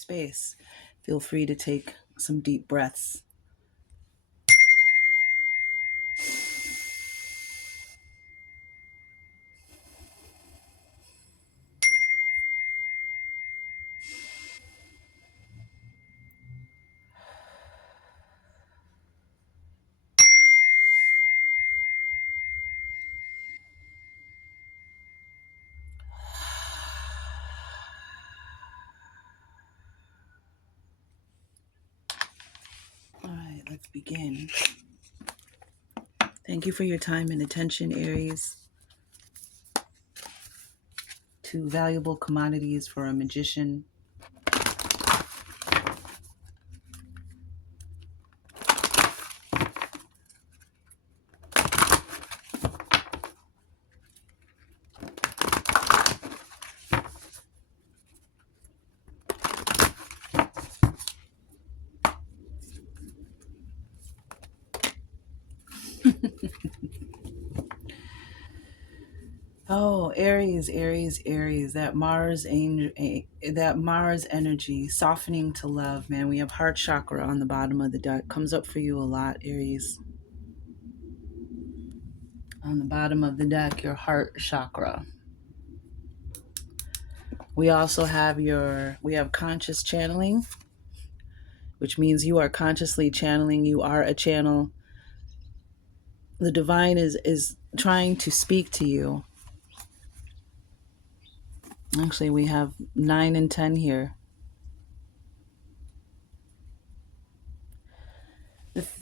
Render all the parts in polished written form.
space. Feel free to take some deep breaths. All right, let's begin. Thank you for your time and attention, Aries. Two valuable commodities for a magician. Oh, Aries, Aries, Aries, that Mars angel, that Mars energy, softening to love, man. We have heart chakra on the bottom of the deck. Comes up for you a lot, Aries. On the bottom of the deck, your heart chakra. We also have we have conscious channeling, which means you are consciously channeling. You are a channel. The divine is trying to speak to you. Actually, we have 9 and 10 here.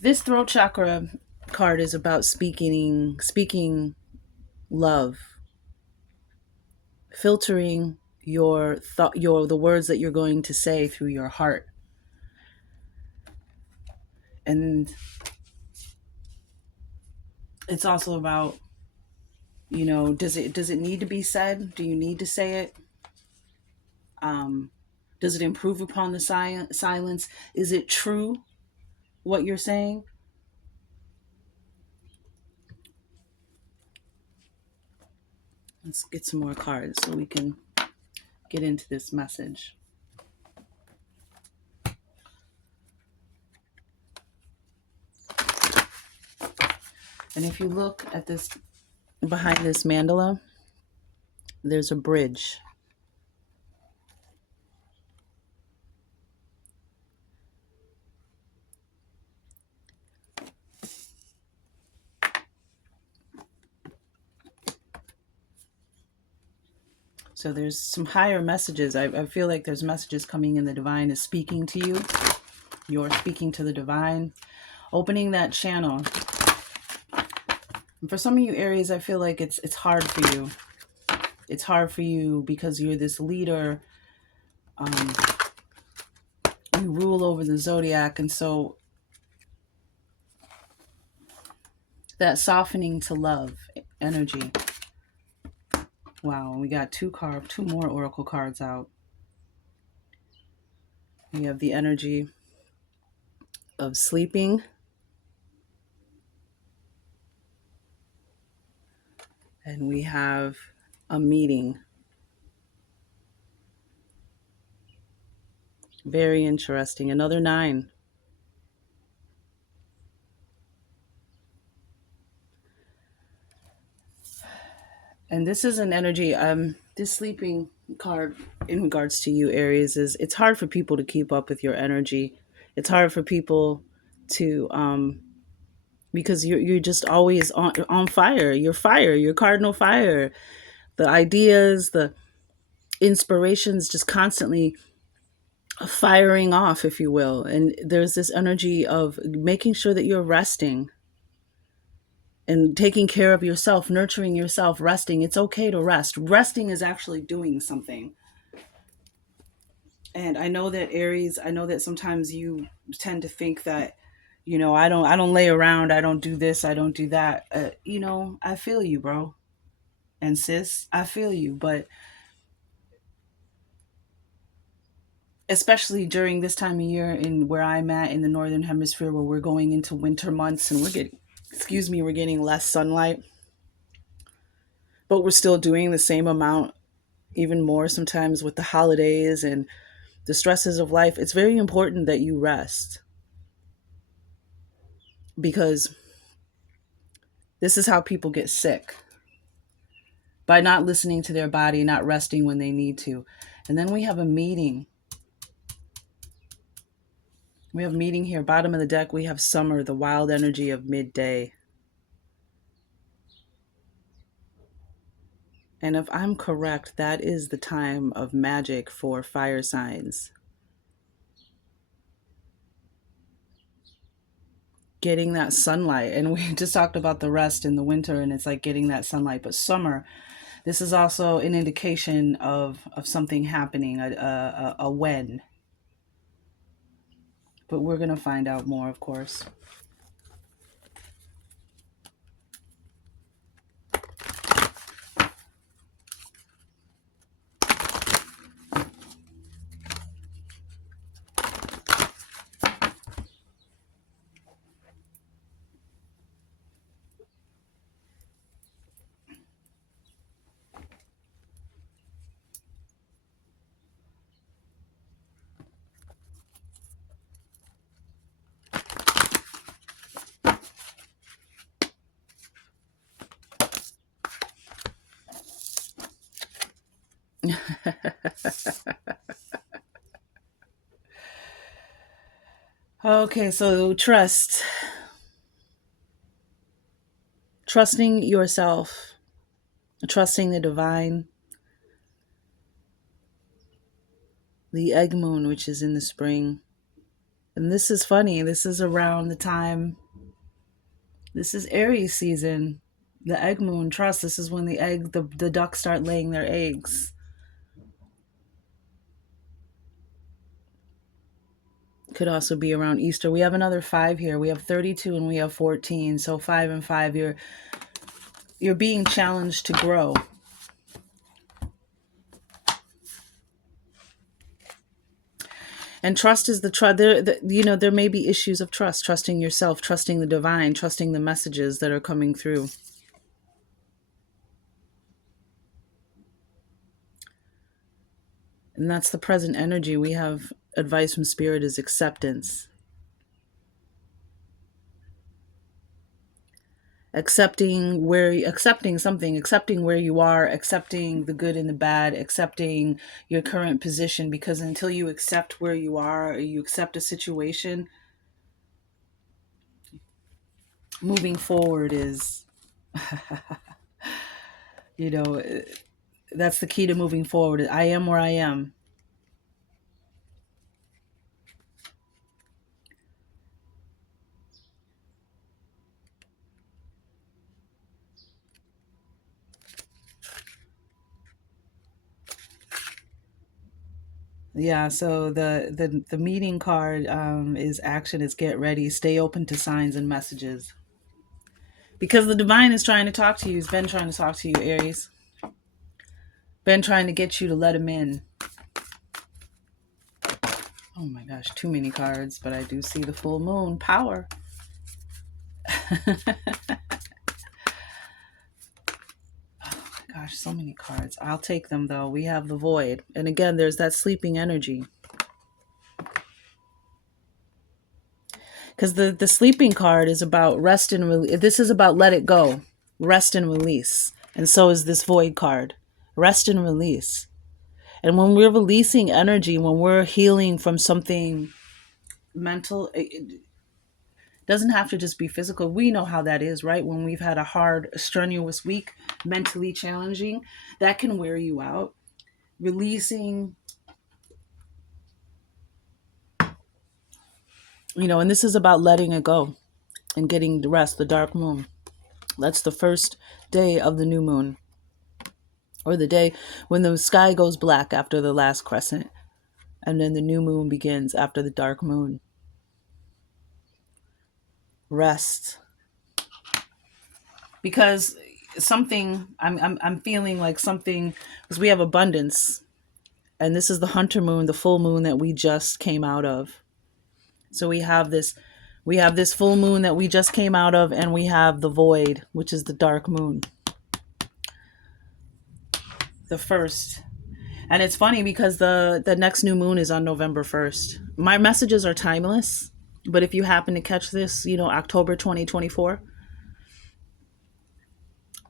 This throat chakra card is about speaking love, filtering your thought, the words that you're going to say through your heart. And it's also about, does it need to be said? Do you need to say it? Does it improve upon the silence? Is it true what you're saying? Let's get some more cards so we can get into this message. And if you look at this, behind this mandala, there's a bridge. So there's some higher messages. I feel like there's messages coming in. The divine is speaking to you. You're speaking to the divine, opening that channel. And for some of you, Aries, I feel like it's hard for you. It's hard for you because you're this leader. You rule over the zodiac, and so that softening to love energy. Wow, we got two more oracle cards out. We have the energy of sleeping, and we have a meeting. Very interesting. Another 9. And this is an energy, this sleeping card in regards to you, Aries, is it's hard for people to keep up with your energy. It's hard for people to, because you're just always on fire. You're cardinal fire. The ideas, the inspirations just constantly firing off, if you will. And there's this energy of making sure that you're resting and taking care of yourself, nurturing yourself, resting. It's okay to rest. Resting is actually doing something. And I know that, Aries, I know that sometimes you tend to think that, I don't lay around, I don't do this, I don't do that. I feel you, bro. And sis, I feel you, but especially during this time of year in where I'm at in the northern hemisphere, where we're going into winter months and we're getting less sunlight, but we're still doing the same amount, even more sometimes with the holidays and the stresses of life, it's very important that you rest, because this is how people get sick, by not listening to their body, not resting when they need to. And then we have a meeting. We have a meeting here, bottom of the deck. We have summer, the wild energy of midday. And if I'm correct, that is the time of magic for fire signs. Getting that sunlight. And we just talked about the rest in the winter, and it's like getting that sunlight. But summer, this is also an indication of something happening, a when. But we're going to find out more, of course. Okay, so trusting yourself, trusting the divine, the egg moon, which is in the spring. And this is funny. This is around the time, this is Aries season, the egg moon, trust. This is when the ducks start laying their eggs. Could also be around Easter. We have another 5 here. We have 32 and we have 14. So 5 and 5, you're being challenged to grow. And trust is the trust. There may be issues of trust, trusting yourself, trusting the divine, trusting the messages that are coming through. And that's the present energy. We have advice from spirit is acceptance. Accepting something, accepting where you are, accepting the good and the bad, accepting your current position, because until you accept where you are, or you accept a situation, moving forward is you know that's the key to moving forward. I am where I am. Yeah, so the meeting card is action, is get ready, stay open to signs and messages, because the divine is trying to talk to you. He's been trying to talk to you, Aries. Been trying to get you to let him in. Oh my gosh, too many cards, but I do see the full moon power. Gosh, so many cards. I'll take them though. We have the void. And again, there's that sleeping energy. Because the sleeping card is about rest and release. This is about let it go, rest and release. And so is this void card, rest and release. And when we're releasing energy, when we're healing from something mental, it doesn't have to just be physical. We know how that is, right? When we've had a hard, strenuous week, mentally challenging, that can wear you out. Releasing, and this is about letting it go and getting the rest, the dark moon. That's the first day of the new moon, or the day when the sky goes black after the last crescent, and then the new moon begins after the dark moon. Rest. Because I'm feeling like something, because we have abundance, and this is the hunter moon, the full moon that we just came out of. So we have this full moon that we just came out of, and we have the void, which is the dark moon. The first. And it's funny because the next new moon is on November 1st. My messages are timeless, but if you happen to catch this, October 2024,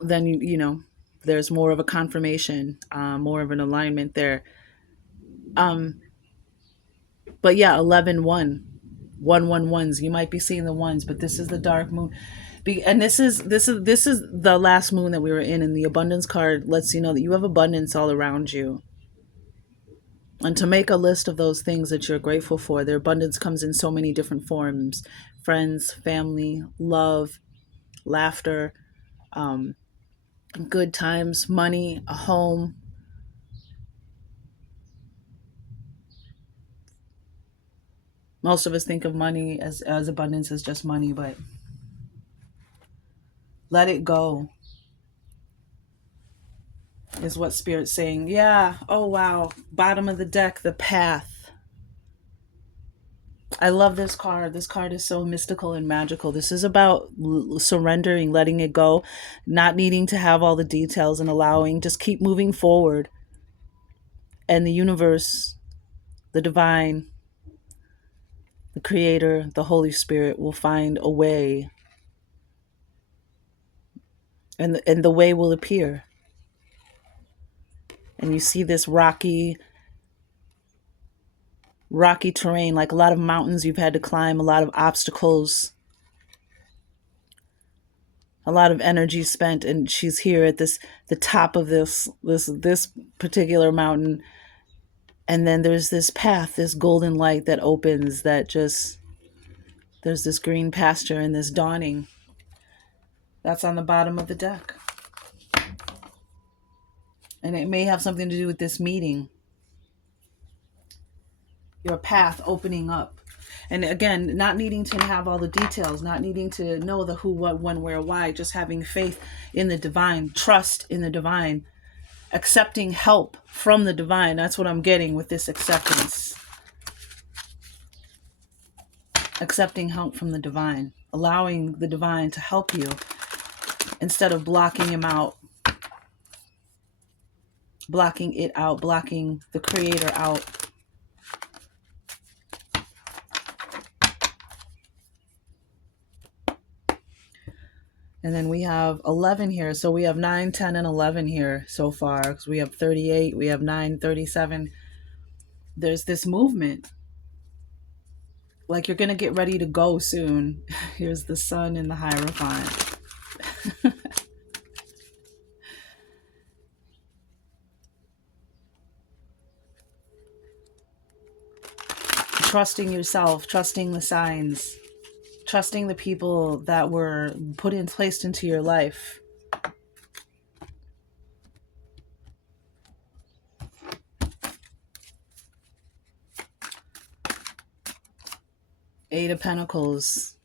then there's more of a confirmation, more of an alignment there. Um, but yeah, 11 1 ones. You might be seeing the ones, but this is the dark moon. And this is the last moon that we were in, and the abundance card lets you know that you have abundance all around you. And to make a list of those things that you're grateful for, their abundance comes in so many different forms: friends, family, love, laughter, um, good times, money, a home. Most of us think of money as abundance as just money, but let it go is what Spirit's saying. Yeah. Oh, wow. Bottom of the deck, the path. I love this card. This card is so mystical and magical. This is about surrendering, letting it go, not needing to have all the details and allowing, just keep moving forward. And the universe, the divine, the creator, the Holy Spirit will find a way, and the way will appear. And you see this rocky terrain, like a lot of mountains you've had to climb, a lot of obstacles, a lot of energy spent, and she's here at the top of this particular mountain. And then there's this path, this golden light that opens, that just, there's this green pasture and this dawning. That's on the bottom of the deck. And it may have something to do with this meeting, your path opening up. And again, not needing to have all the details, not needing to know the who, what, when, where, why, just having faith in the divine, trust in the divine, accepting help from the divine. That's what I'm getting with this acceptance. Accepting help from the divine, allowing the divine to help you instead of blocking him out, blocking it out, blocking the creator out. And then we have 11 here. So we have 9, 10, and 11 here so far. Because we have 38, we have 9, 37. There's this movement. Like you're going to get ready to go soon. Here's the sun and the Hierophant. Trusting yourself, trusting the signs, trusting the people that were placed into your life. Eight of Pentacles.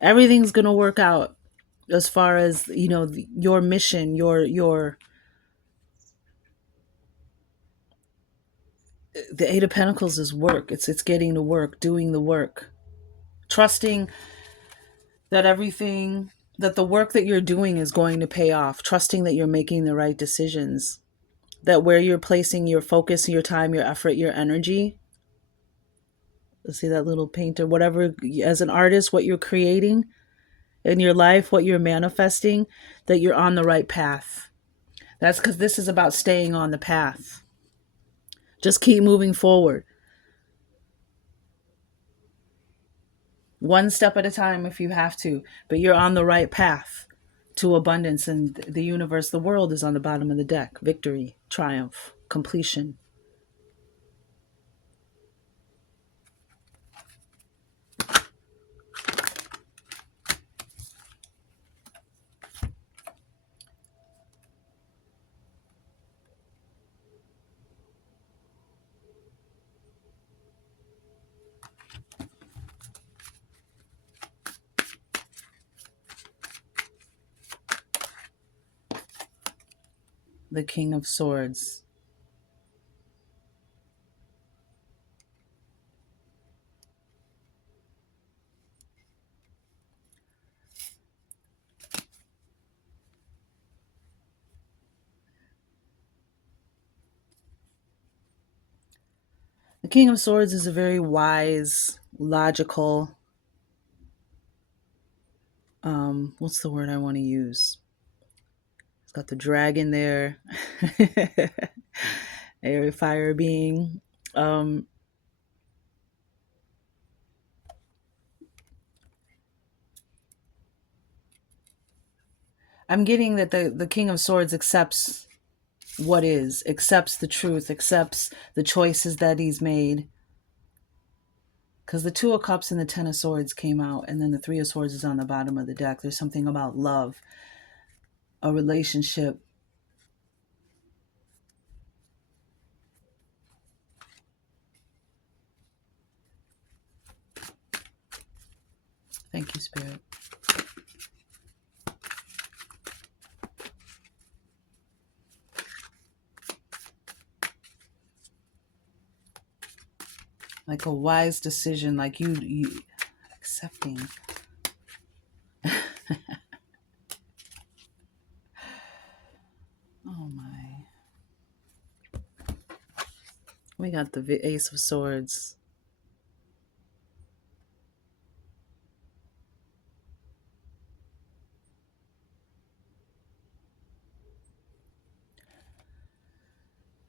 Everything's going to work out as far as, your mission, your the Eight of Pentacles is work. It's getting to work, doing the work, trusting that that the work that you're doing is going to pay off, trusting that you're making the right decisions, that where you're placing your focus, your time, your effort, your energy. Let's see that little painter, whatever, as an artist, what you're creating in your life, what you're manifesting, that you're on the right path. That's because this is about staying on the path. Just keep moving forward. One step at a time if you have to, but you're on the right path to abundance, and the universe, the world is on the bottom of the deck. Victory, triumph, completion. The King of Swords. The King of Swords is a very wise, logical, what's the word I want to use? It's got the dragon there. A fire being. Um, I'm getting that the King of Swords accepts what is, accepts the truth, accepts the choices that he's made. Because the Two of Cups and the Ten of Swords came out, and then the Three of Swords is on the bottom of the deck. There's something about love, a relationship. Thank you, Spirit. Like a wise decision, like you accepting. Oh my. We got the Ace of Swords.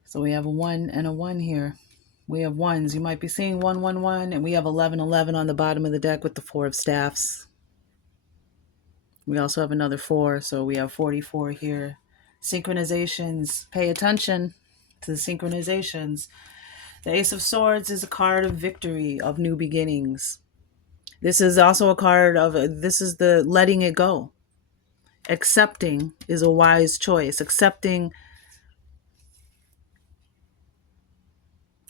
So we have a 1 and a 1 here. We have ones. You might be seeing 111, and we have 1111 on the bottom of the deck with the Four of Staffs. We also have another 4, so we have 44 here. Synchronizations. Pay attention to the synchronizations. The Ace of Swords is a card of victory, of new beginnings. This is also a card of, this is the letting it go. Accepting is a wise choice. Accepting,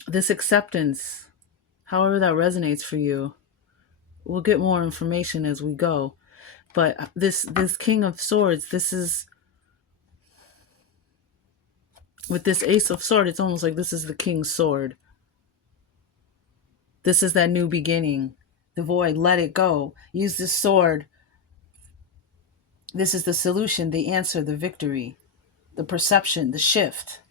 this acceptance, however that resonates for you. We'll get more information as we go. But this King of Swords, this is, with this Ace of Swords, it's almost like this is the King's sword. This is that new beginning. The void, let it go. Use this sword. This is the solution, the answer, the victory, the perception, the shift.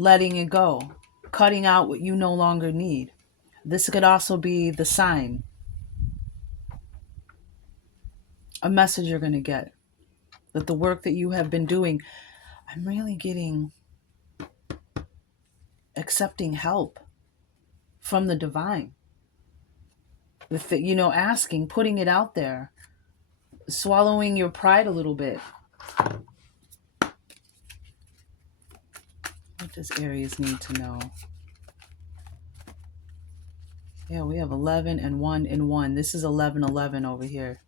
Letting it go. Cutting out what you no longer need. This could also be the sign. A message you're going to get. That the work that you have been doing, I'm really getting accepting help from the divine. With the, asking, putting it out there, swallowing your pride a little bit. What does Aries need to know? Yeah, we have 11 and 1 and 1. This is 1111 over here.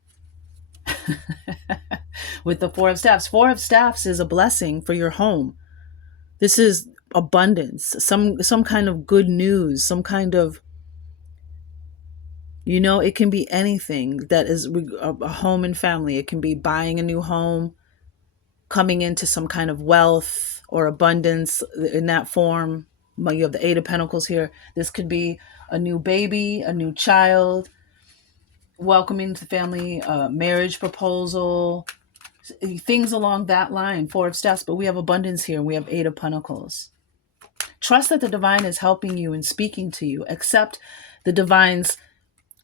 With the Four of Staffs. Four of Staffs is a blessing for your home. This is abundance, some kind of good news, some kind of, it can be anything that is a home and family. It can be buying a new home, coming into some kind of wealth or abundance in that form. You have the Eight of Pentacles here. This could be a new baby, a new child, welcoming to the family, marriage proposal, things along that line. Four of Staffs, but we have abundance here. We have Eight of Pentacles. Trust that the divine is helping you and speaking to you. Accept the divine's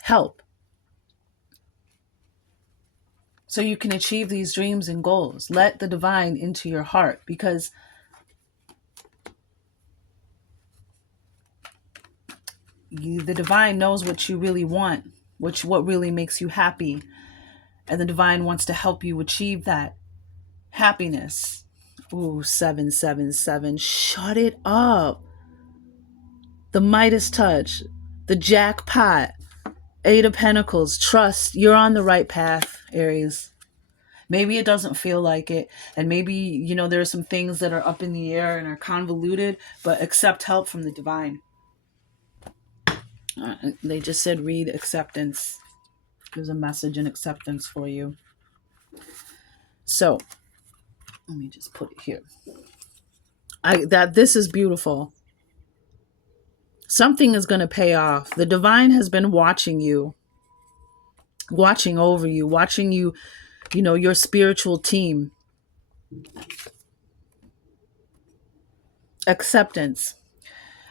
help so you can achieve these dreams and goals. Let the divine into your heart, because the divine knows what you really want, what really makes you happy, and the divine wants to help you achieve that happiness. Ooh, 777. Shut it up. The Midas touch, the jackpot, Eight of Pentacles. Trust you're on the right path, Aries. Maybe it doesn't feel like it, and maybe there are some things that are up in the air and are convoluted, but accept help from the divine. They just said read acceptance. There's a message in acceptance for you. So let me just put it here. This is beautiful. Something is going to pay off. The divine has been watching you. watching over you, watching you, your spiritual team. Acceptance.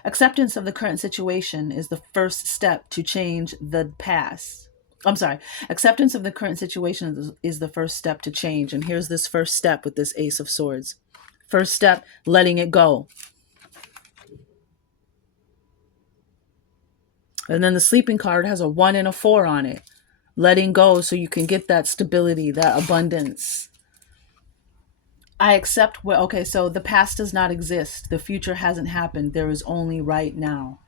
Acceptance of the current situation is the first step to change the past. I'm sorry. Acceptance of the current situation is the first step to change. And here's this first step with this Ace of Swords. First step, letting it go. And then the sleeping card has a 1 and a 4 on it. Letting go so you can get that stability, that abundance. I accept what, okay, so the past does not exist. The future hasn't happened. There is only right now.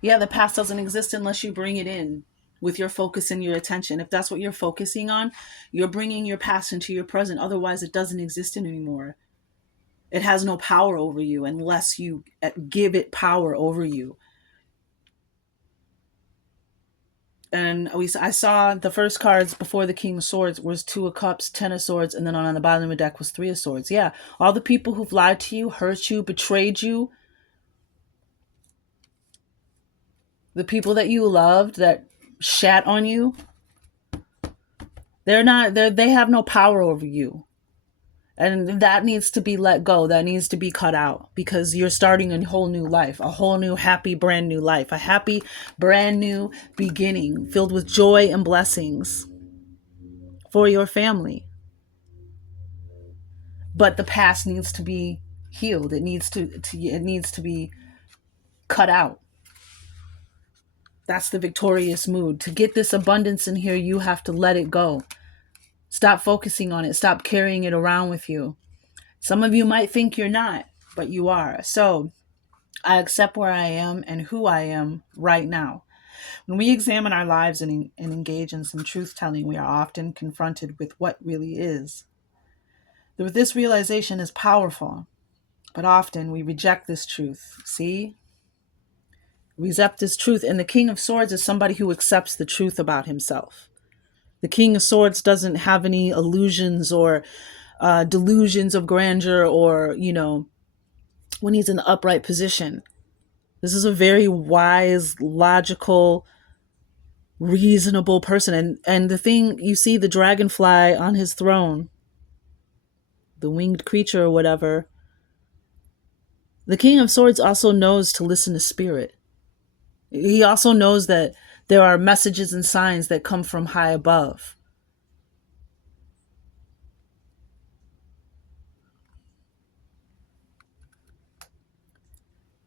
Yeah, the past doesn't exist unless you bring it in with your focus and your attention. If that's what you're focusing on, you're bringing your past into your present. Otherwise, it doesn't exist anymore. It has no power over you unless you give it power over you. And I saw the first cards before the King of Swords was 2 of Cups, 10 of Swords, and then on the bottom of the deck was 3 of Swords. Yeah, all the people who've lied to you, hurt you, betrayed you, the people that you loved that shat on you, they have no power over you. And that needs to be let go. That needs to be cut out because you're starting a whole new life, a whole new happy, brand new life, a happy, brand new beginning filled with joy and blessings for your family. But the past needs to be healed. It needs to be cut out. That's the victorious mood. To get this abundance in here, you have to let it go. Stop focusing on it. Stop carrying it around with you. Some of you might think you're not, but you are. So I accept where I am and who I am right now. When we examine our lives and engage in some truth telling, we are often confronted with what really is. This realization is powerful, but often we reject this truth. See? We accept this truth. And the King of Swords is somebody who accepts the truth about himself. The King of Swords doesn't have any illusions or delusions of grandeur or, when he's in the upright position. This is a very wise, logical, reasonable person. And the thing, you see the dragonfly on his throne, the winged creature or whatever. The King of Swords also knows to listen to spirit. He also knows that there are messages and signs that come from high above.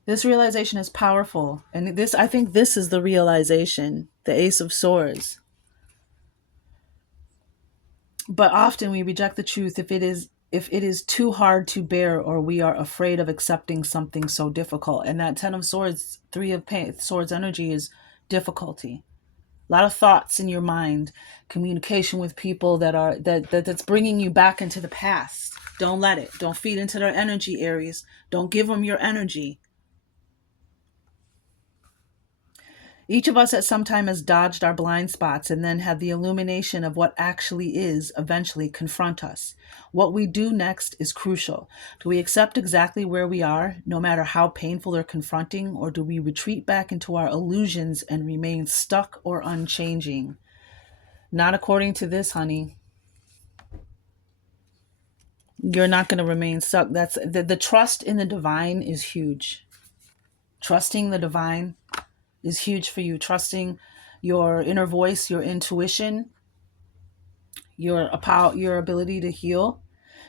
This realization is powerful. And I think this is the realization, the Ace of Swords. But often we reject the truth if it is too hard to bear or we are afraid of accepting something so difficult. And that 10 of Swords, 3 of Swords energy is difficulty. A lot of thoughts in your mind, communication with people that's bringing you back into the past. Don't let it. Don't feed into their energy, Aries. Don't give them your energy. Each of us at some time has dodged our blind spots and then had the illumination of what actually is eventually confront us. What we do next is crucial. Do we accept exactly where we are, no matter how painful or confronting, or do we retreat back into our illusions and remain stuck or unchanging? Not according to this, honey. You're not going to remain stuck. That's the trust in the divine is huge. Trusting the divine is huge for you. Trusting your inner voice, your intuition, your ability to heal.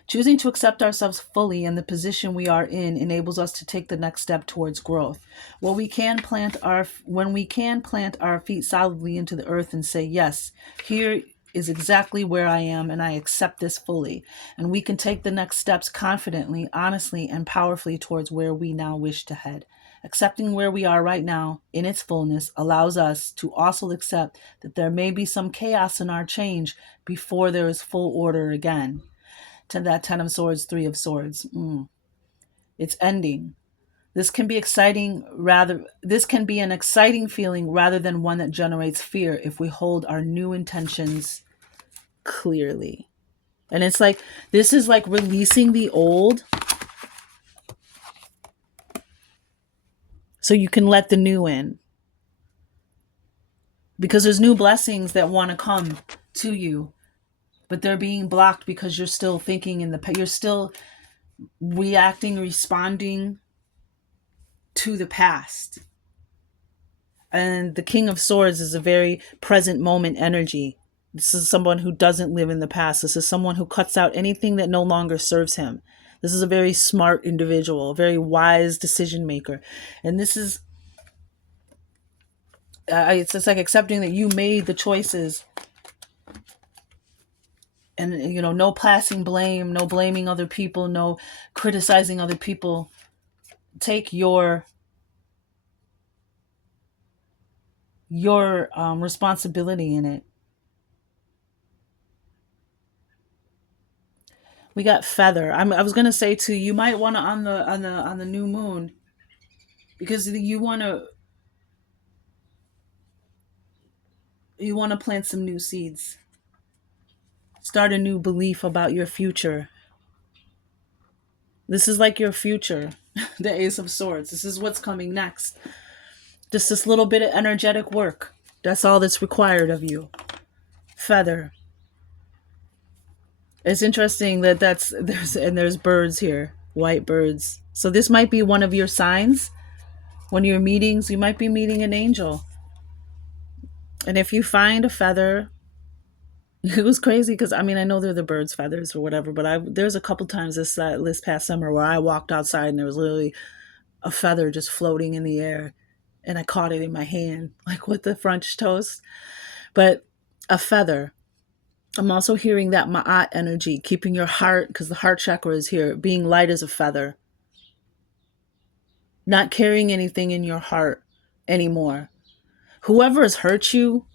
Choosing to accept ourselves fully in the position we are in enables us to take the next step towards growth. When we can plant our feet solidly into the earth and say, yes, here is exactly where I am and I accept this fully. And we can take the next steps confidently, honestly, and powerfully towards where we now wish to head. Accepting where we are right now in its fullness allows us to also accept that there may be some chaos in our change before there is full order again. To that 10 of Swords, 3 of Swords. It's ending. This can be an exciting feeling rather than one that generates fear if we hold our new intentions clearly. And it's like, this is like releasing the old so you can let the new in. because there's new blessings that want to come to you, but they're being blocked because you're still thinking in you're still reacting, responding to the past. And the King of Swords is a very present moment energy. This is someone who doesn't live in the past. This is someone who cuts out anything that no longer serves him. This is a very smart individual, a very wise decision maker. And this is, it's just like accepting that you made the choices, and, no passing blame, no blaming other people, no criticizing other people. Take your responsibility in it. We got feather. I was gonna say too, you might want to on the new moon, because you want to plant some new seeds, start a new belief about your future. This is like your future, the Ace of Swords. This is what's coming next. Just this little bit of energetic work. That's all that's required of you. Feather. It's interesting that there's birds here, white birds. So this might be one of your signs. When you're meetings, you might be meeting an angel. And if you find a feather, it was crazy because I know they're the birds' feathers or whatever, but there's a couple times this past summer where I walked outside and there was literally a feather just floating in the air, and I caught it in my hand, like with the French toast. But a feather. I'm also hearing that Ma'at energy, keeping your heart, because the heart chakra is here, being light as a feather, not carrying anything in your heart anymore. Whoever has hurt you,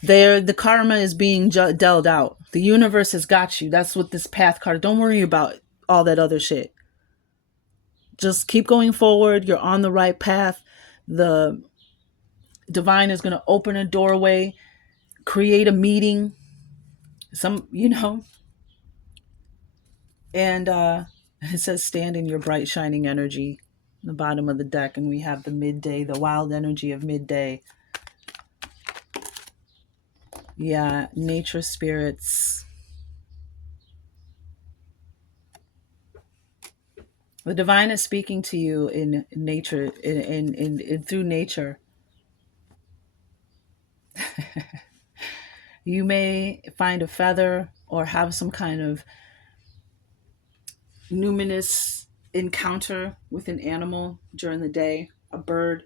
the karma is being dealt out. The universe has got you. That's what this path card. Don't worry about all that other shit. Just keep going forward. You're on the right path. The divine is going to open a doorway, create a meeting. And it says stand in your bright shining energy, the bottom of the deck, and we have the midday, the wild energy of midday. Yeah, nature spirits. The divine is speaking to you in nature, in through nature. You may find a feather or have some kind of numinous encounter with an animal during the day, a bird.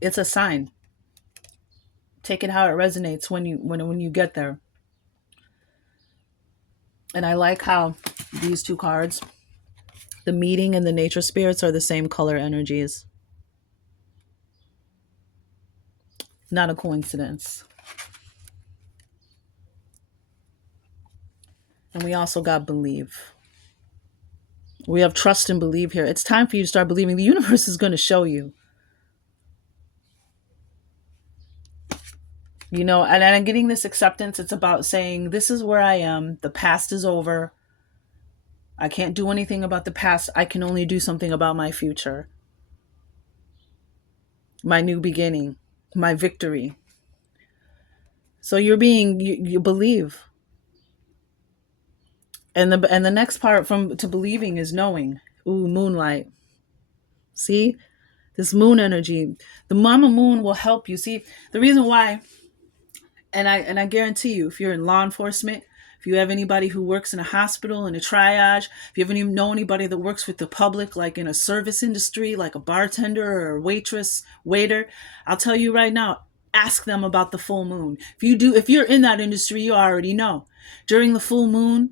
It's a sign. Take it how it resonates when you get there. And I like how these two cards, the meeting and the nature spirits, are the same color energies. Not a coincidence. And we also got believe. We have trust and believe here. It's time for you to start believing. The universe is going to show you. And I'm getting this acceptance. It's about saying, this is where I am. The past is over. I can't do anything about the past. I can only do something about my future. My new beginning. My victory. So you believe. And the next part from to believing is knowing. Ooh, moonlight. See? This moon energy. The mama moon will help you. See, the reason why, and I guarantee you, if you're in law enforcement, if you have anybody who works in a hospital, in a triage, if you ever even know anybody that works with the public, like in a service industry, like a bartender or a waitress, waiter, I'll tell you right now, ask them about the full moon. If you're in that industry, you already know. During the full moon,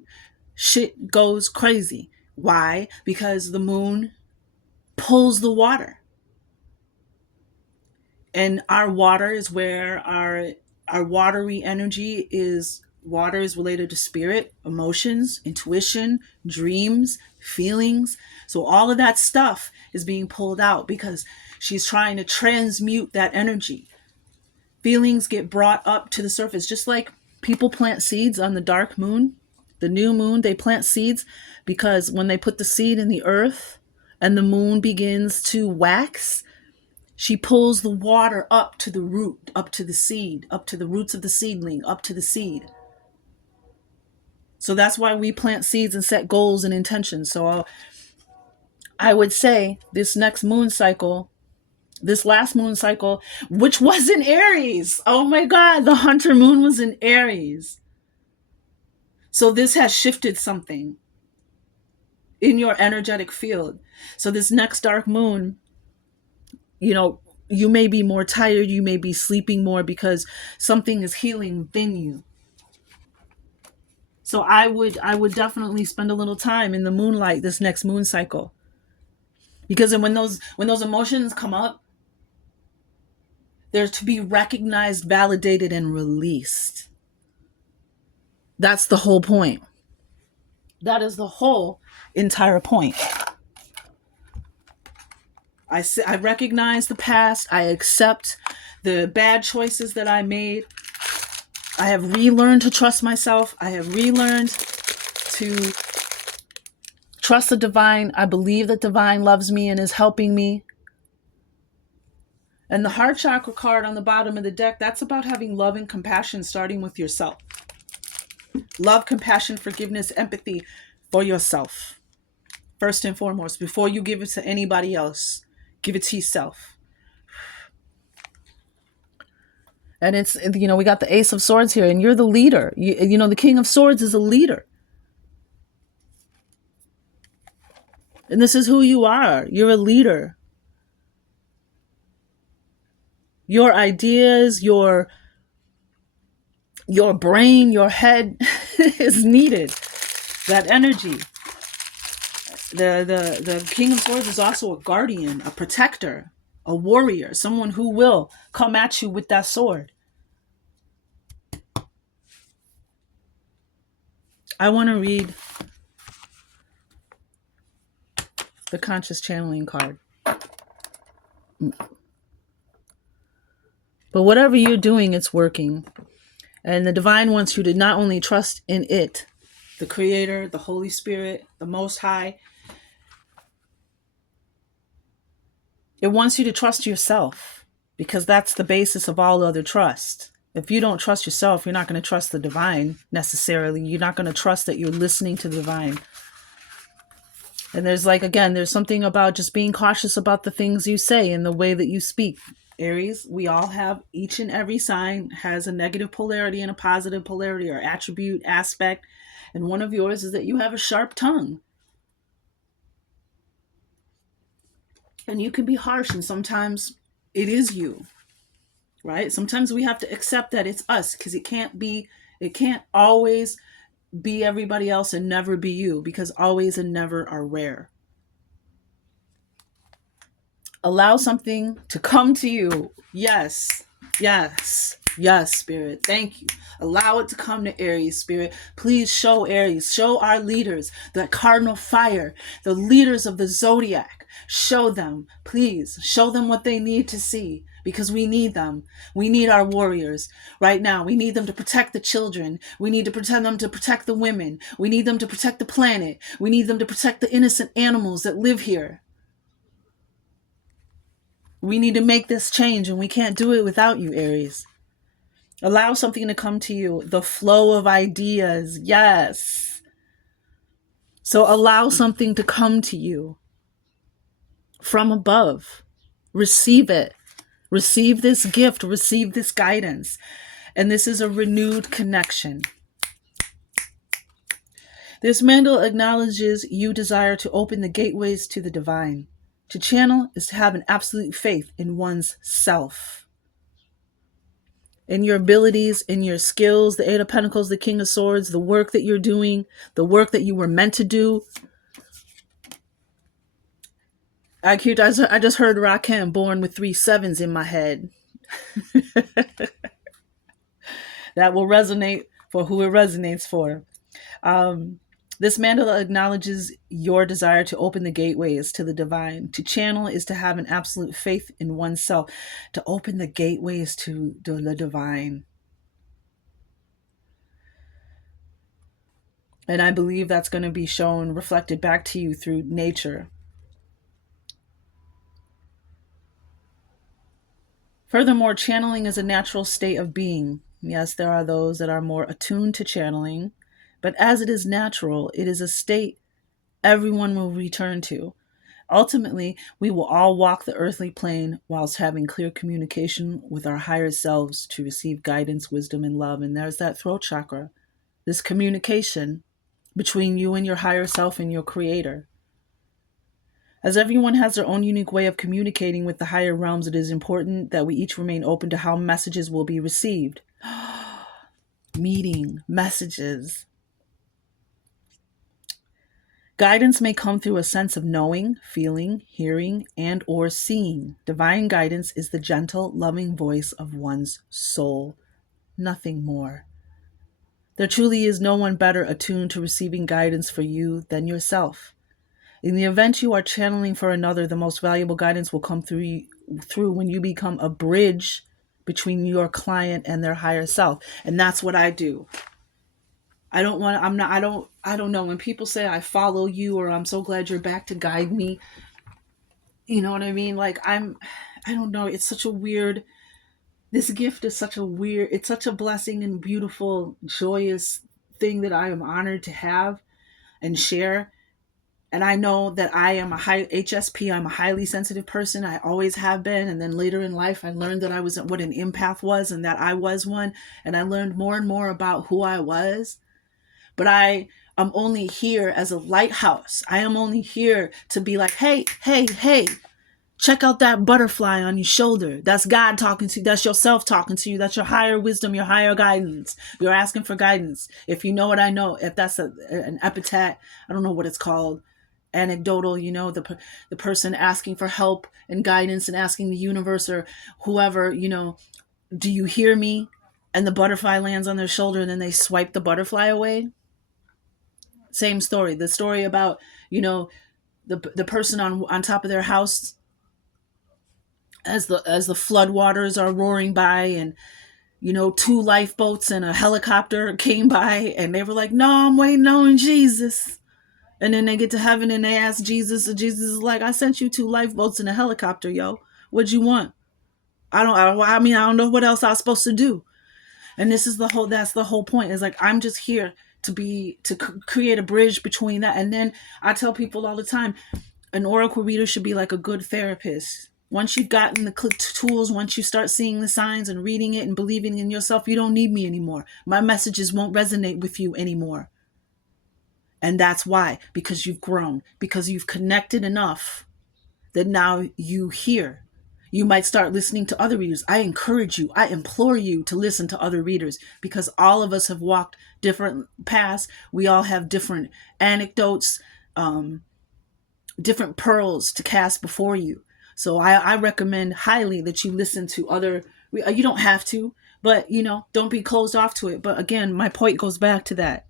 shit goes crazy. Why? Because the moon pulls the water. And our water is where our watery energy is. Water is related to spirit, emotions, intuition, dreams, feelings. So all of that stuff is being pulled out because she's trying to transmute that energy. Feelings get brought up to the surface, just like people plant seeds on the dark moon, the new moon. They plant seeds because when they put the seed in the earth and the moon begins to wax, She pulls the water up to the root, up to the seed, up to the roots of the seedling, up to the seed. So that's why we plant seeds and set goals and intentions. So I would say this next moon cycle, this last moon cycle, which was in Aries. Oh my God, the Hunter moon was in Aries. So this has shifted something in your energetic field. So this next dark moon, you know, you may be more tired, you may be sleeping more because something is healing within you. So I would definitely spend a little time in the moonlight this next moon cycle. Because when those emotions come up, they're to be recognized, validated, and released. That's the whole point. That is the whole entire point. I recognize the past. I accept the bad choices that I made. I have relearned to trust myself. I have relearned to trust the divine. I believe that divine loves me and is helping me. And the heart chakra card on the bottom of the deck, that's about having love and compassion starting with yourself. Love, compassion, forgiveness, empathy for yourself. First and foremost, before you give it to anybody else, give it to yourself. And it's, we got the Ace of Swords here, and you're the leader. The King of Swords is a leader. And this is who you are. You're a leader. Your ideas, your brain, your head is needed. That energy. The King of Swords is also a guardian, a protector, a warrior, someone who will come at you with that sword. I want to read the conscious channeling card. But whatever you're doing, it's working. And the divine wants you to not only trust in it, the Creator, the Holy Spirit, the Most High. It wants you to trust yourself, because that's the basis of all other trust. If you don't trust yourself, you're not going to trust the divine necessarily. You're not going to trust that you're listening to the divine. And there's something about just being cautious about the things you say and the way that you speak. Aries, we all have, each and every sign has a negative polarity and a positive polarity or attribute, aspect. And one of yours is that you have a sharp tongue. And you can be harsh, and sometimes it is you, right? Sometimes we have to accept that it's us, because it can't always be everybody else and never be you, because always and never are rare. Allow something to come to you. Yes, yes, yes, Spirit. Thank you. Allow it to come to Aries, Spirit. Please show Aries, show our leaders, the cardinal fire, the leaders of the zodiac. Show them, please. Show them what they need to see, because we need them. We need our warriors right now. We need them to protect the children. We need to protect them to protect the women. We need them to protect the planet. We need them to protect the innocent animals that live here. We need to make this change, and we can't do it without you, Aries. Allow something to come to you. The flow of ideas. Yes. So allow something to come to you from above. Receive it. Receive this gift. Receive this guidance. And this is a renewed connection. This mandala acknowledges you desire to open the gateways to the divine. To channel is to have an absolute faith in one's self, in your abilities, in your skills, the Eight of Pentacles, the King of Swords, the work that you're doing, the work that you were meant to do. I just heard Rakim, born with 3 sevens in my head. That will resonate for who it resonates for. This mandala acknowledges your desire to open the gateways to the divine. To channel is to have an absolute faith in oneself. To open the gateways to the divine. And I believe that's going to be shown, reflected back to you through nature. Furthermore, channeling is a natural state of being. Yes, there are those that are more attuned to channeling, but as it is natural, it is a state everyone will return to. Ultimately, we will all walk the earthly plane whilst having clear communication with our higher selves to receive guidance, wisdom, and love. And there's that throat chakra, this communication between you and your higher self and your creator. As everyone has their own unique way of communicating with the higher realms, it is important that we each remain open to how messages will be received. Meeting, messages. Guidance may come through a sense of knowing, feeling, hearing, and or seeing. Divine guidance is the gentle, loving voice of one's soul, nothing more. There truly is no one better attuned to receiving guidance for you than yourself. In the event you are channeling for another, the most valuable guidance will come through when you become a bridge between your client and their higher self. And that's what I do. I don't want I'm not I don't know when people say I follow you or I'm so glad you're back to guide me. You know what I mean? Like I don't know, it's such a weird this gift is such a weird it's such a blessing and beautiful, joyous thing that I am honored to have and share. And I know that I am a high HSP. I'm a highly sensitive person. I always have been. And then later in life, I learned that I was what an empath was and that I was one. And I learned more and more about who I was. But I am only here as a lighthouse. I am only here to be like, hey, hey, hey, check out that butterfly on your shoulder. That's God talking to you. That's yourself talking to you. That's your higher wisdom, your higher guidance. You're asking for guidance. If you know what I know, if that's an epithet, I don't know what it's called, anecdotal, the person asking for help and guidance and asking the universe or whoever, do you hear me? And the butterfly lands on their shoulder and then they swipe the butterfly away. Same story. The story about, you know, the person on top of their house as the flood waters are roaring by and two lifeboats and a helicopter came by and they were like, no, I'm waiting on Jesus. And then they get to heaven and they ask Jesus, and Jesus is like, I sent you two lifeboats and a helicopter, yo. What'd you want? I don't know what else I was supposed to do. And that's the whole point, is like, I'm just here to create a bridge between that. And then I tell people all the time, an oracle reader should be like a good therapist. Once you've gotten the tools, once you start seeing the signs and reading it and believing in yourself, you don't need me anymore. My messages won't resonate with you anymore. And that's why, because you've grown, because you've connected enough that now you hear. You might start listening to other readers. I encourage you, I implore you to listen to other readers, because all of us have walked different paths. We all have different anecdotes, different pearls to cast before you. So I recommend highly that you listen to other. You don't have to, but don't be closed off to it. But again, my point goes back to that.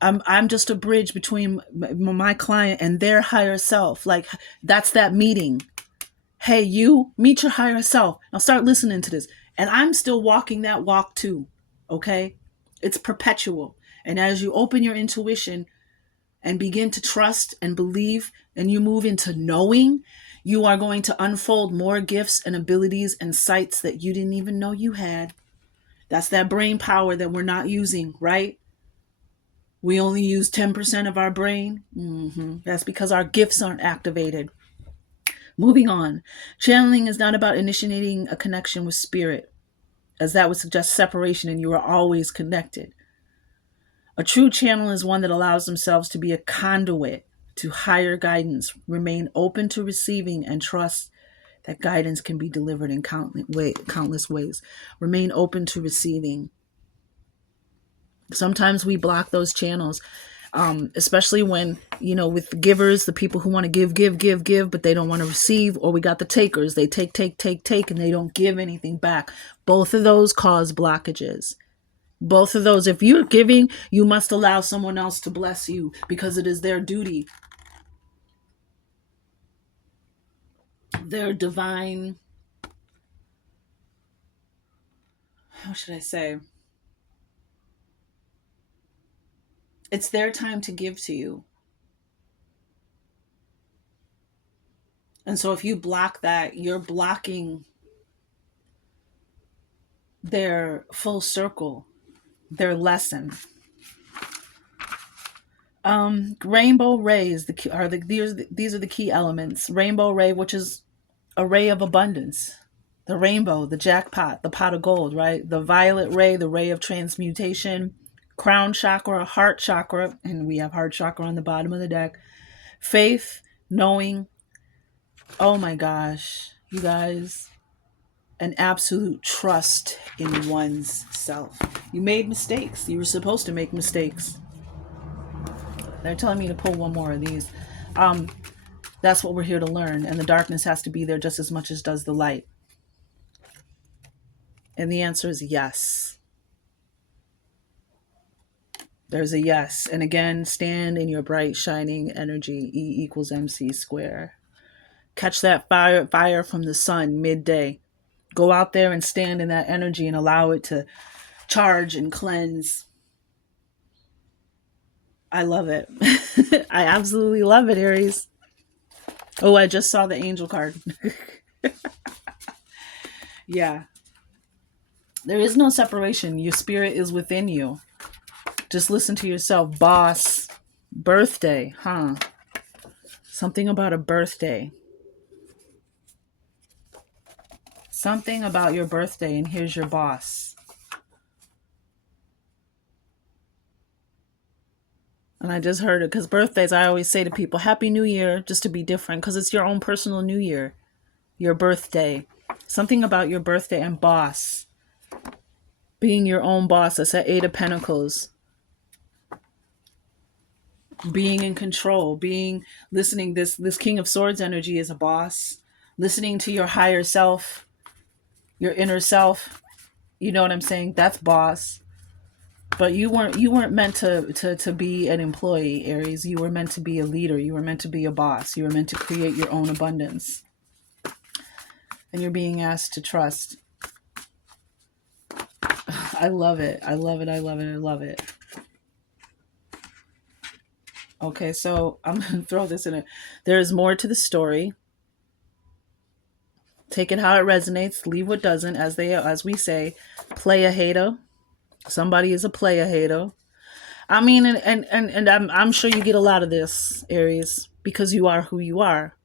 I'm just a bridge between my client and their higher self. Like, that's that meeting. Hey, you meet your higher self. Now start listening to this. And I'm still walking that walk too. Okay? It's perpetual. And as you open your intuition and begin to trust and believe and you move into knowing, you are going to unfold more gifts and abilities and sights that you didn't even know you had. That's that brain power that we're not using, right? We only use 10% of our brain. That's because our gifts aren't activated. Moving on. Channeling is not about initiating a connection with spirit, as that would suggest separation and you are always connected. A true channel is one that allows themselves to be a conduit to higher guidance, remain open to receiving, and trust that guidance can be delivered in countless ways. Remain open to receiving. Sometimes we block those channels, especially when, with givers, the people who want to give, but they don't want to receive, or we got the takers. They take, and they don't give anything back. Both of those cause blockages. Both of those. If you're giving, you must allow someone else to bless you, because it is their duty, their divine, how should I say? It's their time to give to you. And so if you block that, you're blocking their full circle, their lesson. Rainbow rays these are the key elements. Rainbow ray, which is a ray of abundance. The rainbow, the jackpot, the pot of gold, right? The violet ray, the ray of transmutation. Crown chakra, heart chakra, and we have heart chakra on the bottom of the deck. Faith, knowing. Oh my gosh, you guys, an absolute trust in one's self. You made mistakes. You were supposed to make mistakes. They're telling me to pull one more of these. Um, that's what we're here to learn. And the darkness has to be there just as much as does the light. And the answer is yes. There's a yes. And again, stand in your bright, shining energy. E equals MC square. Catch that fire from the sun midday. Go out there and stand in that energy and allow it to charge and cleanse. I love it. I absolutely love it, Aries. Oh, I just saw the angel card. Yeah. There is no separation. Your spirit is within you. Just listen to yourself. Boss. Birthday, huh? Something about a birthday. Something about your birthday, and here's your boss. And I just heard it because birthdays, I always say to people, Happy New Year, just to be different, because it's your own personal new year, your birthday. Something about your birthday and boss. Being your own boss. That's at Eight of Pentacles. Being in control, listening. This King of Swords energy is a boss. Listening to your higher self, your inner self. You know what I'm saying? That's boss. But you weren't meant to be an employee, Aries. You were meant to be a leader. You were meant to be a boss. You were meant to create your own abundance. And you're being asked to trust. I love it. I love it. I love it. I love it. Okay, so I'm going to throw this in it. There is more to the story. Take it how it resonates. Leave what doesn't. As we say, play a hater. Somebody is a player hater. I mean, and I'm sure you get a lot of this, Aries, because you are who you are.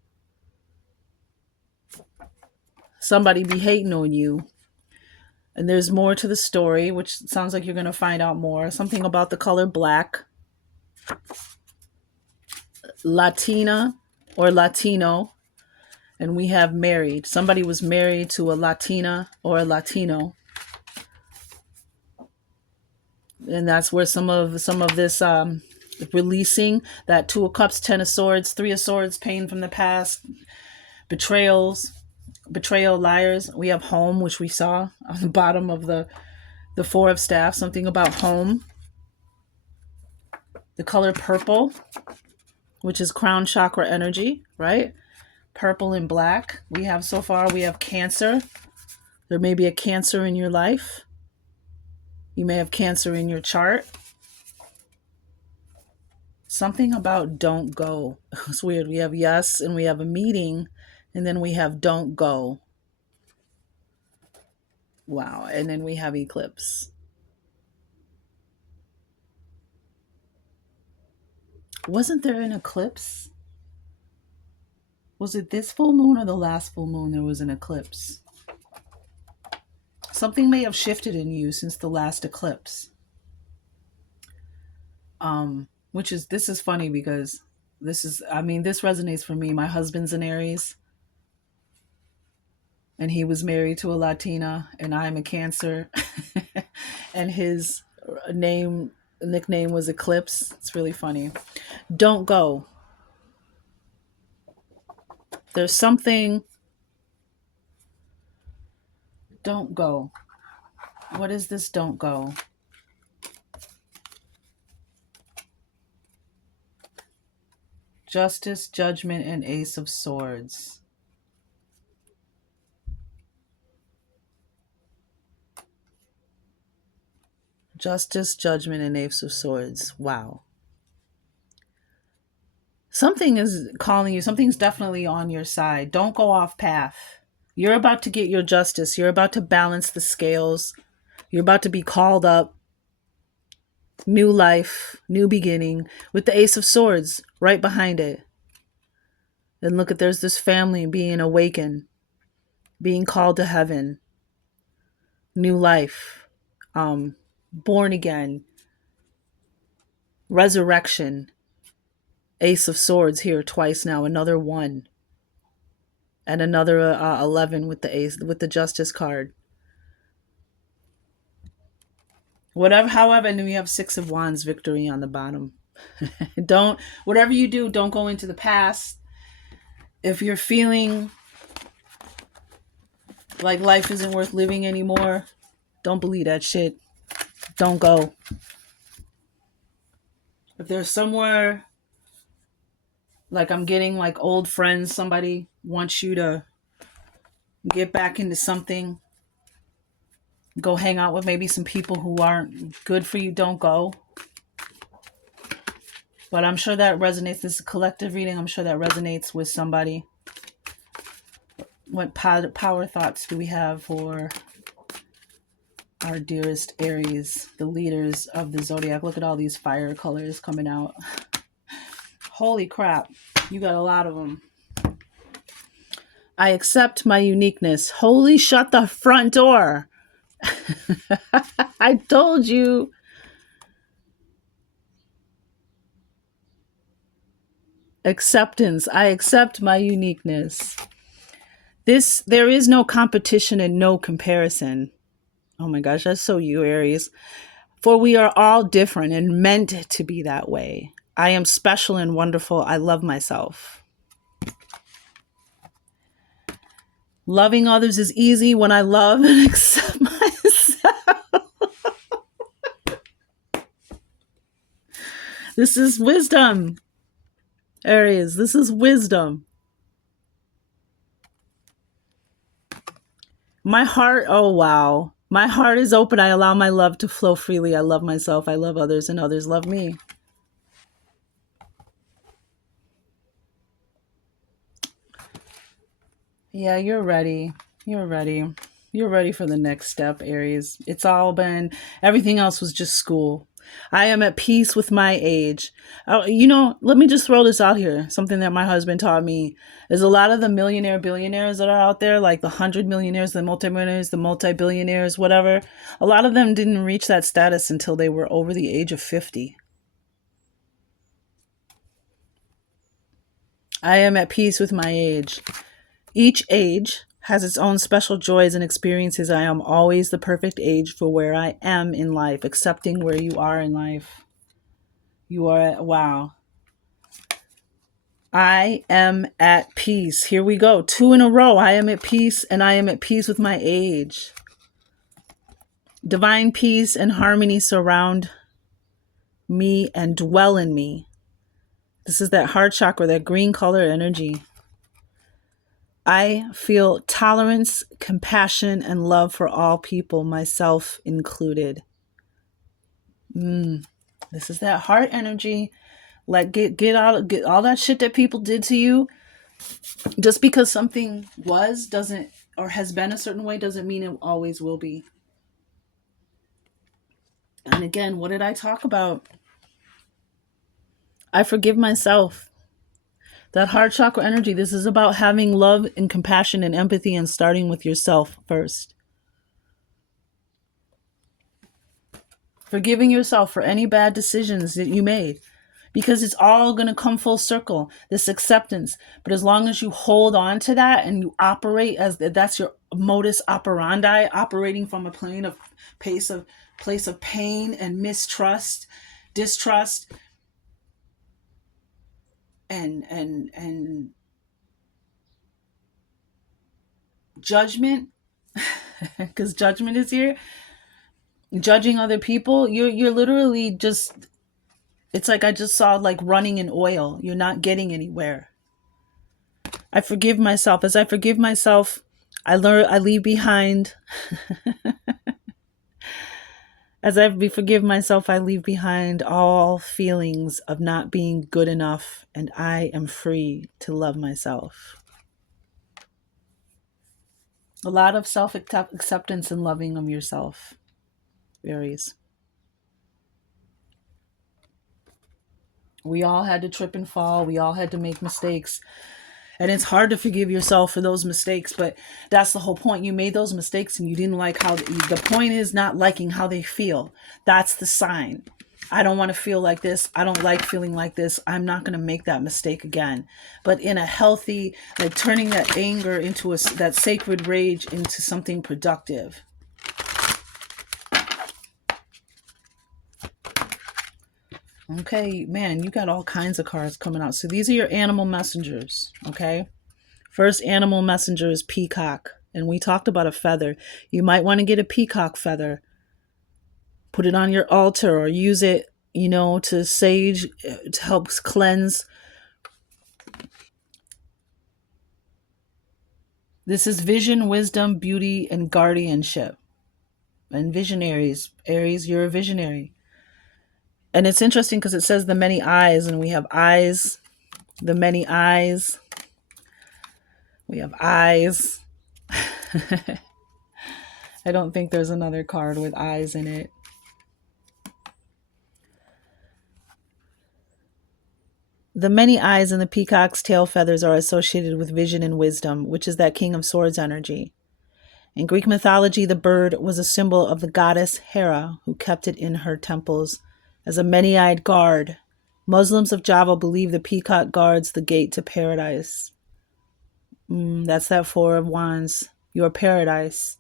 Somebody be hating on you. And there's more to the story, which sounds like you're going to find out more. Something about the color black. Latina or Latino. And we have married. Somebody was married to a Latina or a Latino. And that's where some of this releasing, that Two of Cups, Ten of Swords, Three of Swords, pain from the past, betrayal, liars. We have home, which we saw on the bottom of the Four of Staff. Something about home. The color purple, which is crown chakra energy, right? Purple and black. We have Cancer. There may be a Cancer in your life. You may have Cancer in your chart. Something about don't go. It's weird. We have yes, and we have a meeting, and then we have don't go. Wow. And then we have eclipse. Wasn't there an eclipse? Was it this full moon or the last full moon there was an eclipse? Something may have shifted in you since the last eclipse. This is funny because this resonates for me. My husband's an Aries, and he was married to a Latina, and I'm a Cancer. And his nickname was Eclipse. It's really funny. Don't go. There's something. Don't go. What is this? Don't go. Justice, Judgment, and Ace of Swords. Justice, Judgment, and Ace of Swords. Wow. Something is calling you. Something's definitely on your side. Don't go off path. You're about to get your justice. You're about to balance the scales. You're about to be called up, new life, new beginning, with the Ace of Swords right behind it. And look at, there's this family being awakened, being called to heaven, new life, born again, resurrection. Ace of Swords here twice now, another one, and another 11 with the ace, with the Justice card. Whatever, however, and then we have Six of Wands, victory on the bottom. Don't, whatever you do, don't go into the past. If you're feeling like life isn't worth living anymore, don't believe that shit. Don't go. If there's somewhere, like I'm getting like old friends, somebody wants you to get back into something, go hang out with maybe some people who aren't good for you, don't go. But I'm sure that resonates. This is a collective reading. I'm sure that resonates with somebody. What power thoughts do we have for our dearest Aries, the leaders of the zodiac? Look at all these fire colors coming out. Holy crap. You got a lot of them. I accept my uniqueness. Holy, shut the front door. I told you. Acceptance. I accept my uniqueness. There is no competition and no comparison. Oh my gosh, that's so you, Aries. For we are all different and meant to be that way. I am special and wonderful. I love myself. Loving others is easy when I love and accept myself. This is wisdom, Aries. This is wisdom. My heart, oh wow. My heart is open. I allow my love to flow freely. I love myself. I love others, and others love me. Yeah, you're ready. You're ready. You're ready for the next step, Aries. It's all been, everything else was just school. I am at peace with my age. Let me just throw this out here. Something that my husband taught me is a lot of the billionaires that are out there, like the 100 millionaires, the multimillionaires, the multi-billionaires, whatever. A lot of them didn't reach that status until they were over the age of 50. I am at peace with my age. Each age has its own special joys and experiences. I am always the perfect age for where I am in life, accepting where you are in life. You are, wow. I am at peace. Here we go. 2 in a row. I am at peace, and I am at peace with my age. Divine peace and harmony surround me and dwell in me. This is that heart chakra, that green color energy. I feel tolerance, compassion, and love for all people, myself included. This is that heart energy. Like get all that shit that people did to you. Just because something was doesn't, or has been a certain way, doesn't mean it always will be. And again, what did I talk about? I forgive myself. That heart chakra energy, this is about having love and compassion and empathy and starting with yourself first. Forgiving yourself for any bad decisions that you made, because it's all going to come full circle, this acceptance. But as long as you hold on to that and you operate as that's your modus operandi, operating from a place of pain and mistrust, distrust, and judgment, because judgment is here, judging other people, you're literally just, it's like I just saw like running in oil. You're not getting anywhere. I forgive myself. As I forgive myself, I leave behind. As I forgive myself, I leave behind all feelings of not being good enough, and I am free to love myself. A lot of self-acceptance and loving of yourself. Aries. We all had to trip and fall. We all had to make mistakes. And it's hard to forgive yourself for those mistakes, but that's the whole point. You made those mistakes and you didn't like how the point is not liking how they feel. That's the sign. I don't want to feel like this. I don't like feeling like this. I'm not going to make that mistake again. But in a healthy, like turning that anger into that sacred rage into something productive. Okay, man, you got all kinds of cards coming out. So these are your animal messengers, okay? First animal messenger is peacock. And we talked about a feather. You might want to get a peacock feather, put it on your altar or use it, to sage, to help cleanse. This is vision, wisdom, beauty, and guardianship. And visionaries. Aries, you're a visionary. And it's interesting because it says the many eyes, and we have eyes, the many eyes. We have eyes. I don't think there's another card with eyes in it. The many eyes in the peacock's tail feathers are associated with vision and wisdom, which is that King of Swords energy. In Greek mythology, the bird was a symbol of the goddess Hera, who kept it in her temples as a many eyed guard. Muslims of Java believe the peacock guards the gate to paradise. That's that Four of Wands, your paradise.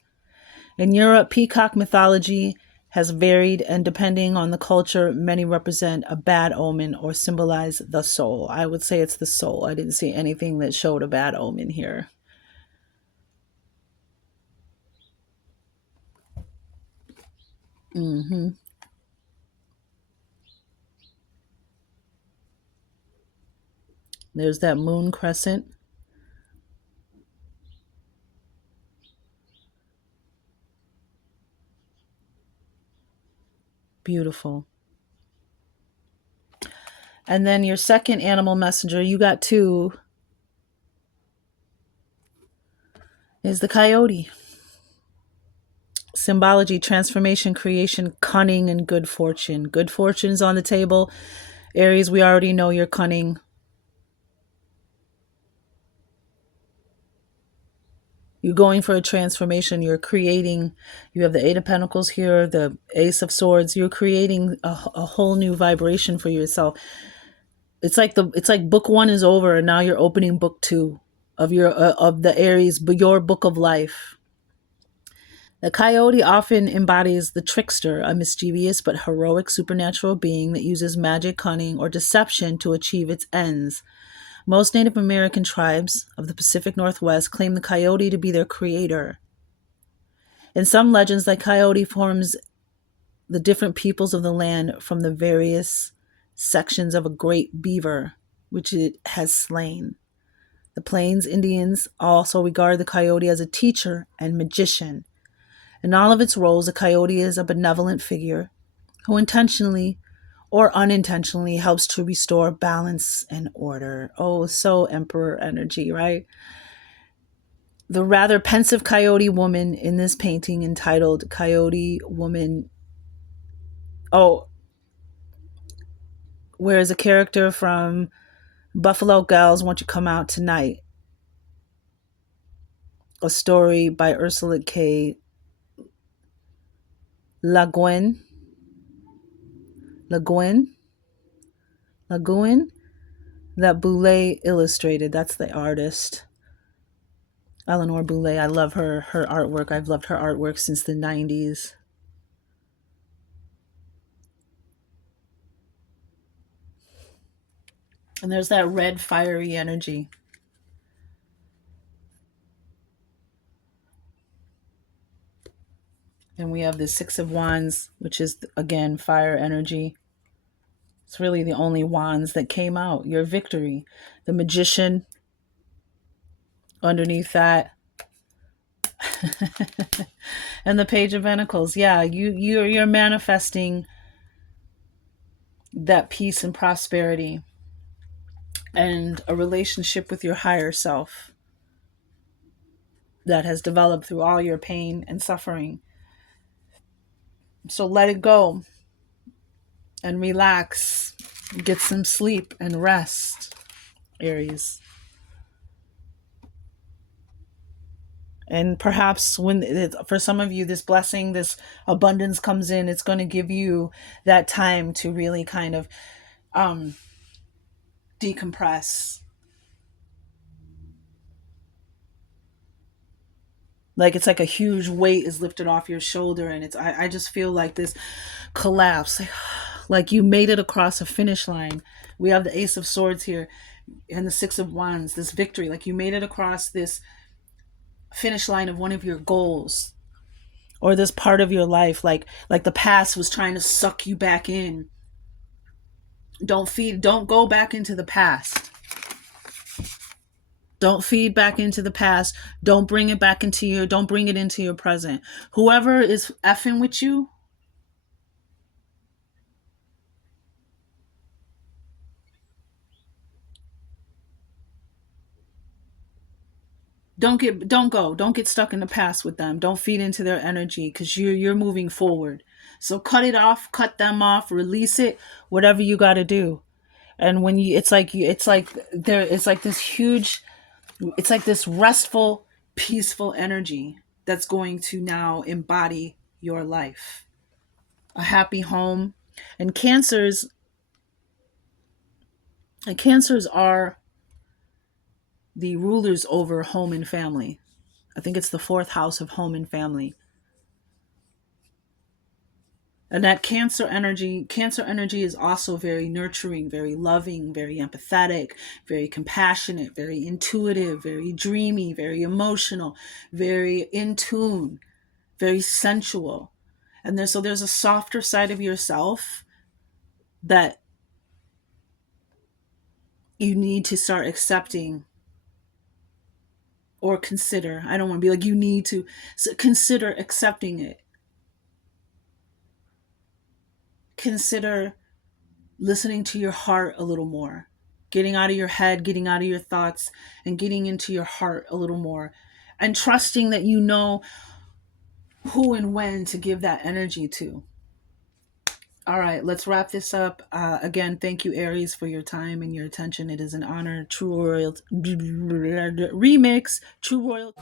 In Europe, peacock mythology has varied, and depending on the culture, many represent a bad omen or symbolize the soul. I would say it's the soul. I didn't see anything that showed a bad omen here. Mm-hmm. There's that moon crescent. Beautiful. And then your second animal messenger, you got two, is the coyote. Symbology, transformation, creation, cunning, and good fortune. Good fortune's on the table. Aries, we already know you're cunning. You're going for a transformation. You're creating. You have the Eight of Pentacles here, the Ace of Swords. You're creating a whole new vibration for yourself. It's like book one is over, and now you're opening book two of the Aries, your book of life. The coyote often embodies the trickster, a mischievous but heroic supernatural being that uses magic, cunning, or deception to achieve its ends. Most Native American tribes of the Pacific Northwest claim the coyote to be their creator. In some legends, the coyote forms the different peoples of the land from the various sections of a great beaver, which it has slain. The Plains Indians also regard the coyote as a teacher and magician. In all of its roles, a coyote is a benevolent figure who intentionally or unintentionally helps to restore balance and order. Oh, so emperor energy, right? The rather pensive coyote woman in this painting entitled Coyote Woman. Oh, whereas a character from Buffalo Gals Won't You Come Out Tonight, a story by Ursula K. Le Guin. Le Guin? Le Guin? That Boulay illustrated. That's the artist. Eleanor Boulay. I love her artwork. I've loved her artwork since the 90s. And there's that red fiery energy. And we have the Six of Wands, which is, again, fire energy. It's really the only wands that came out. Your victory. The Magician underneath that. And the Page of Pentacles. Yeah, you're manifesting that peace and prosperity and a relationship with your higher self that has developed through all your pain and suffering. So let it go and relax. Get some sleep and rest, Aries. And perhaps for some of you, this blessing, this abundance comes in, it's going to give you that time to really kind of um, decompress. Like it's like a huge weight is lifted off your shoulder, and I just feel like this collapse, like you made it across a finish line. We have the Ace of Swords here and the Six of Wands, this victory, like you made it across this finish line of one of your goals or this part of your life, like the past was trying to suck you back in. Don't go back into the past. Don't feed back into the past. Don't bring it into your present. Whoever is effing with you, don't get stuck in the past with them. Don't feed into their energy because you're moving forward. So cut it off, cut them off, release it, whatever you got to do. And when you it's like there it's like this huge, it's like this restful, peaceful energy that's going to now embody your life. A happy home. And cancers are the rulers over home and family. I think it's the fourth house of home and family. And that cancer energy is also very nurturing, very loving, very empathetic, very compassionate, very intuitive, very dreamy, very emotional, very in tune, very sensual. And there's a softer side of yourself that you need to start accepting or consider. I don't want to be like you need to consider accepting it. Consider listening to your heart a little more, getting out of your head, getting out of your thoughts, and getting into your heart a little more, and trusting that you know who and when to give that energy to. All right, let's wrap this up. Again, thank you, Aries, for your time and your attention. It is an honor. True Royal remix. True Royal.